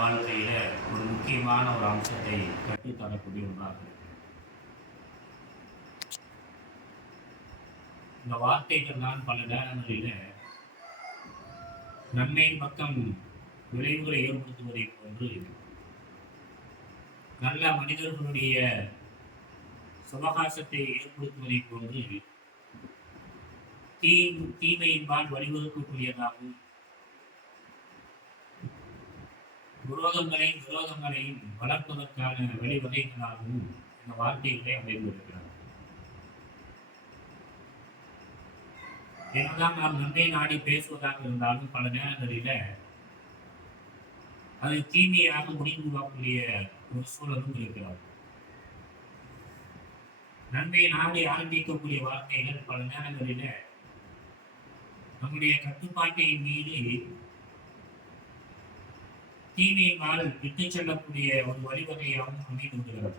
வாழ்க்கையில ஒரு முக்கியமான ஒரு அம்சத்தை கற்றுத்தரக்கூடிய ஒன்றாகும். இந்த வார்த்தைகள் தான் பல நேரங்களில நன்மை பக்கம் விளைவுகளை ஏற்படுத்துவதை போன்று நல்ல மனிதர்களுடைய சுபகாசத்தை ஏற்படுத்துவதை போன்று தீமையின்பால் வழிவகுக்கக்கூடியதாகவும் விரோதங்களையும் வளர்ப்பதற்கான வழிவகைகளாகவும் இந்த வார்த்தைகளை அமைந்திருக்கிறார். என்னதான் நாம் நன்மை நாடி பேசுவதாக இருந்தாலும் பல நேரங்களில அது தீமையாக முடிவுக்கூடிய ஒரு சூழலும் இருக்கிறார். நன்மை நாடி ஆரம்பிக்கக்கூடிய வார்த்தைகள் பல நேரங்களில நம்முடைய கட்டுப்பாட்டின் மீது தீமையினால் விட்டு செல்லக்கூடிய ஒரு வழிவகையாகவும் அமைந்து விடுகிறது.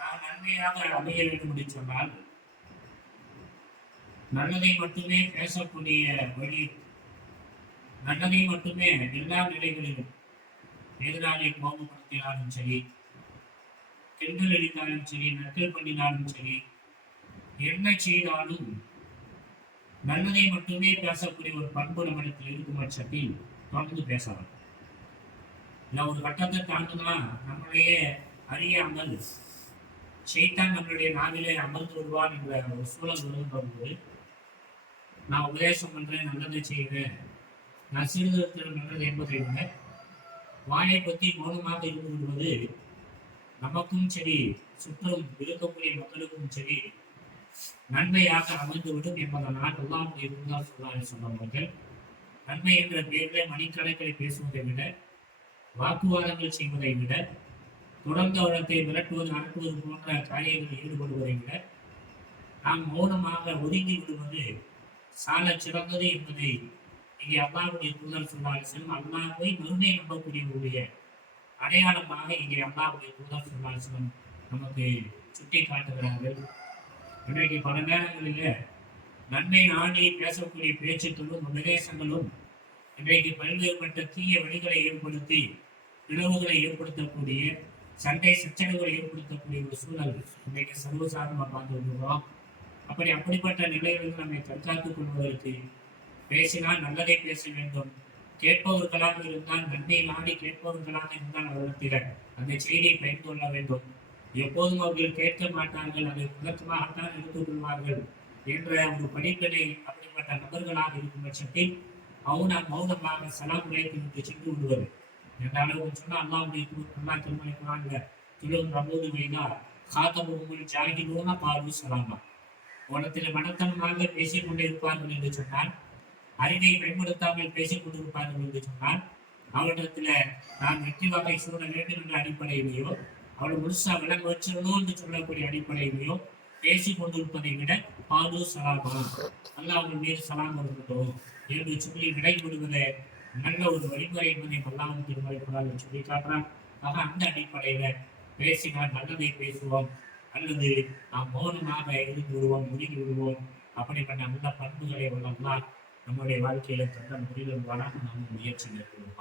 நாம் நன்மையாக அமைய வேண்டும் என்று சொன்னால் நல்லதை மட்டுமே பேசக்கூடிய வழி, நல்லதை மட்டுமே எல்லா நிலைகளிலும் எதிராளி கோபப்படுத்தினாலும் சரி, கிண்டல் அடித்தாலும் சரி, நக்கல் பண்ணினாலும் சரி, என்ன செய்தாலும் நல்லதை மட்டுமே பேசக்கூடிய ஒரு பண்பு நம்மிடத்தில் இருக்கும் பட்சத்தில் தொடர்ந்து பேசலாம். இல்லை ஒரு கட்டத்தை தாண்டுனா நம்மளையே அறியாமல் செய்தான் நம்மளுடைய நாவிலே அமர்ந்து விடுவான் என்ற ஒரு சூழல் வருகின்ற போது நான் உபதேசம் பண்றேன், நல்லதை செய்கிறேன், நான் சீர்திருத்தம் நல்லது என்பதை விட வாயை பற்றி மௌனமாக இருந்து விடுவது நமக்கும் சரி, சுற்றும் இருக்கக்கூடிய மக்களுக்கும் சரி நன்மையாக அமைந்துவிடும் என்பதனால் அல்லாஹ்வுடைய தூதர் ஸல்லல்லாஹு அலைஹி வஸல்லம் அவர்கள் நன்மை என்ற பெயரில் மணிக்கணக்கிலே பேசுவதை விட, வாக்குவாதங்கள் செய்வதை விட, தொடர்ந்து அவரத்தை விரட்டுவது அனுப்புவது போன்ற காரியங்களில் ஈடுபடுவதை விட நாம் மௌனமாக ஒதுங்கி விடுவது சால சிறந்தது என்பதை இங்கே அல்லாஹ்வுடைய தூதர் ஸல்லல்லாஹு அலைஹி வஸல்லம் அல்லாஹ்வை மறுமை நம்பக்கூடியவருடைய அடையாளமாக இங்கே அல்லாஹ்வுடைய தூதர் ஸல்லல்லாஹு அலைஹி வஸல்லம் நமக்கு சுட்டி காட்டுகிறார்கள். இன்றைக்கு பல நேரங்களில் நன்மை நாடி பேசக்கூடிய பேச்சுக்களும் உபதேசங்களும் இன்றைக்கு பல்வேறுபட்ட தீய வழிகளை ஏற்படுத்தி பிளவுகளை ஏற்படுத்தக்கூடிய சண்டை சச்சரவுகளை ஏற்படுத்தக்கூடிய ஒரு சூழல் இன்றைக்கு சர்வசாதாரணமாக பார்த்து வருகிறோம். அப்படிப்பட்ட நிலையிலிருந்து நம்மை தற்காத்துக் கொள்வதற்கு பேசினால் நல்லதை பேச வேண்டும், கேட்பவர்களாக இருந்தால் நன்மை நாடி கேட்பவர்களாக இருந்தால் அவர்களிடத்தில் அந்த செய்தியை பயந்து கொள்ள வேண்டும். எப்போதும் அவர்கள் கேட்க மாட்டார்கள், அதை புதக்கமாகத்தான் எடுத்துக் கொள்வார்கள் என்ற ஒரு படிப்பினை அப்படிப்பட்ட நபர்களாக இருக்கும் பட்சத்தில் மௌனமாக சலாம் உரைத்து சென்று விடுவது என்ற அளவுக்கு சொன்னால் அல்லாஹ் திருமலை குரான்ல திருவது வைனா காத்தமுகங்கள் ஜாகிலோனா பாரு சலாமா, உலகத்தில் மனத்தனமாக பேசிக் கொண்டே இருப்பார்கள் என்று சொன்னால், அறிவை பயன்படுத்தாமல் பேசிக் கொண்டிருப்பார்கள் என்று சொன்னால், அவரிடத்துல நான் வெற்றி வகை சூழ வேண்டும் என்ற அடிப்படையிலேயோ அவளை முழுசா விலக வச்சிடணும் என்று சொல்லக்கூடிய அடிப்படையிலேயோ பேசிக் கொண்டிருப்பதை விட பாது சலாமா, அல்லாஹ் அவர்கள் மீது சலாம் இருக்கட்டும் என்று சொல்லி விடை விடுவதை நல்ல ஒரு வழிமுறை என்பதை அல்லாஹ் திருமலை குரான் சொல்லி காட்டுறான். ஆக அந்த அடிப்படையில பேசினால் நல்லதை பேசுவோம், அல்லது நாம் மௌனமாக இருந்து விடுவோம், ஒதுங்கி விடுவோம். அப்படிப்பட்ட நல்ல பண்புகளை அல்லாஹ் நம்முடைய வாழ்க்கையில தந்த முடிவு வராமல் நாம் முயற்சி மேற்கொள்வோம்.